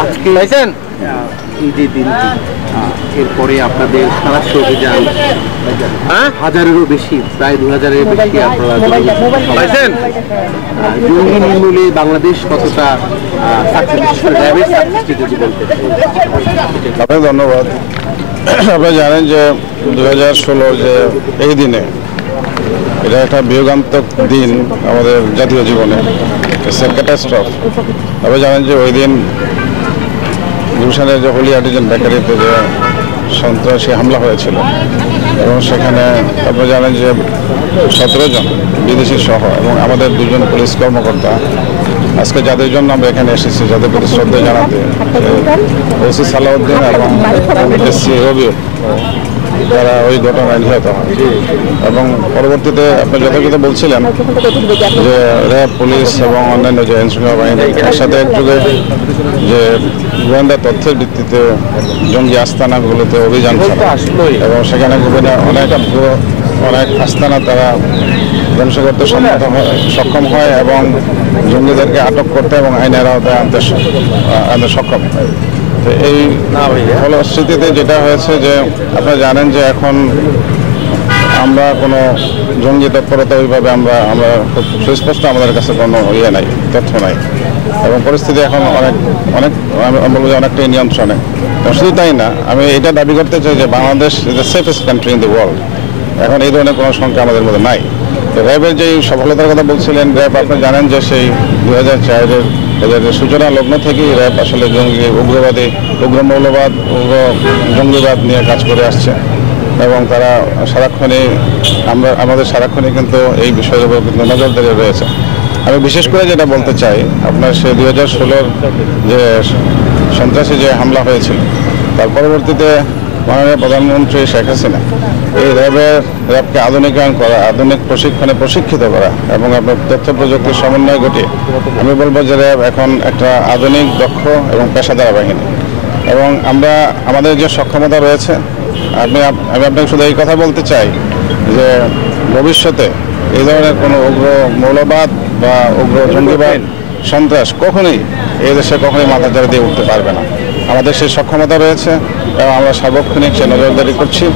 আজকে পাইছেন এই যে দিনটি, এরপরে আপনাদের সারাশি অভিযান হাজারেরও বেশি, প্রায় 2000-এর বেশি আপনারা পাইছেন। জঙ্গি নির্মূলে বাংলাদেশ কতটা সাকসেস, র্যাবের সাকসেসটি যদি বলতে। আপনাকে ধন্যবাদ। আপনারা জানেন যে 2016 যে এই দিনে, এটা একটা বিয়োগান্তক দিন আমাদের জাতীয় জীবনে, ক্যাটাস্ট্রফ। আপনারা জানেন যে ওই দিন গুলশানের যে হোলি আর্টিজান বেকারিতে যে সন্ত্রাসী হামলা হয়েছিল, এবং সেখানে আপনারা জানেন যে 17 জন বিদেশি সহ এবং আমাদের 2 জন পুলিশ কর্মকর্তা, আজকে যাদের জন্য আমরা এখানে এসেছি, যাদের প্রতি শ্রদ্ধা জানাতে, ওসি সালাউদ্দিন এবং এসসি রবিউল, তারা ওই ঘটনায় নিহত হয়। এবং পরবর্তীতে আপনি যথাযথ বলছিলেন যে র্যাব, পুলিশ এবং অন্যান্য যে আইনশৃঙ্খলা বাহিনী একসাথে একযোগে যে গোয়েন্দা তথ্যের ভিত্তিতে জঙ্গি আস্তানাগুলোতে অভিযান চালায় এবং সেখানে অনেক আস্তানা তারা ধ্বংস করতে সক্ষম হয় এবং জঙ্গিদেরকে আটক করতে এবং আইনের আওতায় আনতে সক্ষম হয়। তো এই ফলশ্রুতিতে যেটা হয়েছে যে আপনারা জানেন যে এখন আমরা কোনো জঙ্গি তৎপরতা ওইভাবে আমরা খুব সুস্পষ্ট আমাদের কাছে কোনো নাই, তথ্য নাই, এবং পরিস্থিতি এখন অনেক আমি বলবো যে অনেকটাই নিয়ন্ত্রণে। শুধু তাই না, আমি এটা দাবি করতে চাই যে Bangladesh is the safest country in the world. এখন এই ধরনের কোনো সংখ্যা আমাদের মধ্যে নাই। তো র্যাবের যেই সফলতার কথা বলছিলেন, র্যাব আপনি জানেন যে সেই 2004-এর সূচনা লগ্ন থেকেই র্যাব আসলে উগ্রবাদী, উগ্র মৌলবাদ, উগ্র জঙ্গিবাদ নিয়ে কাজ করে আসছে, এবং তারা আমাদের সারাক্ষণই কিন্তু এই বিষয়ের উপর কিন্তু নজরদারি রয়েছে। আমি বিশেষ করে যেটা বলতে চাই, আপনার সে 2016-র যে সন্ত্রাসী যে হামলা হয়েছিল, তার পরবর্তীতে মাননীয় প্রধানমন্ত্রী শেখ হাসিনা এই র্যাবকে আধুনিকায়ন করা, আধুনিক প্রশিক্ষণে প্রশিক্ষিত করা এবং আপনার তথ্য প্রযুক্তির সমন্বয় ঘটিয়ে আমি বলবো যে র্যাব এখন একটা আধুনিক, দক্ষ এবং পেশাদার বাহিনী। এবং আমাদের যে সক্ষমতা রয়েছে, আমি আপনাকে শুধু এই কথা বলতে চাই যে ভবিষ্যতে এই ধরনের কোনো উগ্র মৌলবাদ বা উগ্র জঙ্গিবাদ, সন্ত্রাস কখনোই এই দেশে মাথাচাড়া দিয়ে উঠতে পারবে না। আমাদের সেই সক্ষমতা রয়েছে এবং আমরা সার্বক্ষণিক সে নজরদারি করছি,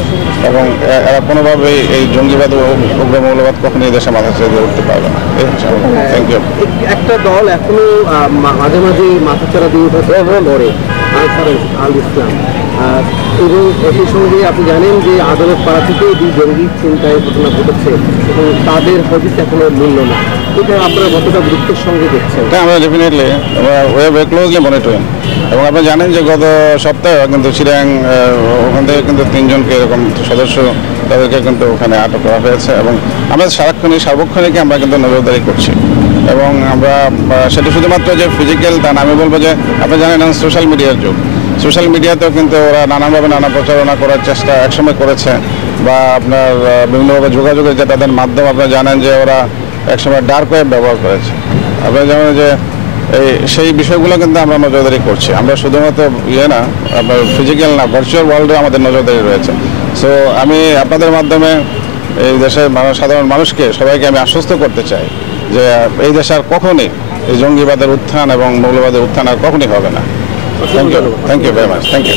এবং এরা কোনোভাবেই এই জঙ্গিবাদ ও উগ্র মৌলবাদ কখনোই দেশে মাথাচাড়া দিয়ে উঠতে পারবে না। Thank you. একটা দল এখনো মাঝে মাঝে মাথাচাড়া দিয়ে উঠে করে, আল ইসলাম, এবং সেই সঙ্গে আপনি জানেন যে আদালত পাড়া থেকে 2 জঙ্গি চিন্তায় ঘটনা ঘটেছে এবং তাদের হদিস এখনো মূল্য না। এটা আপনারা কতটা গুরুত্বের সঙ্গে দেখছেন? আমরা ডেফিনেটলি ক্লোজলি মনিটরিং, এবং আপনি জানেন যে গত সপ্তাহে কিন্তু চিরাং ওখান থেকে কিন্তু 3 জনকে এরকম সদস্য, তাদেরকে কিন্তু ওখানে আটক করা হয়েছে, এবং আমরা সার্বক্ষণিক আমরা কিন্তু নজরদারি করছি। এবং আমরা সেটা শুধুমাত্র যে ফিজিক্যাল তা না, আমি বলবো যে আপনি জানেন সোশ্যাল মিডিয়ার যুগ, সোশ্যাল মিডিয়াতেও কিন্তু ওরা নানানভাবে নানা প্রচারণা করার চেষ্টা একসময় করেছে, বা আপনার বিভিন্নভাবে যোগাযোগের যে তাদের মাধ্যম, আপনারা জানেন যে ওরা একসময় ডার্ক ওয়েব ব্যবহার করেছে। আপনারা জানেন যে সেই বিষয়গুলো কিন্তু আমরা নজরদারি করছি। আমরা শুধুমাত্র না, আপনার ফিজিক্যাল না, ভার্চুয়াল ওয়ার্ল্ডে আমাদের নজরদারি রয়েছে। সো আমি আপনাদের মাধ্যমে এই দেশের সাধারণ মানুষকে, সবাইকে আমি আশ্বস্ত করতে চাই যে এই দেশে আর কখনই এই জঙ্গিবাদের উত্থান এবং মৌলবাদের উত্থান আর কখনই হবে না। Thank you very much. Thank you.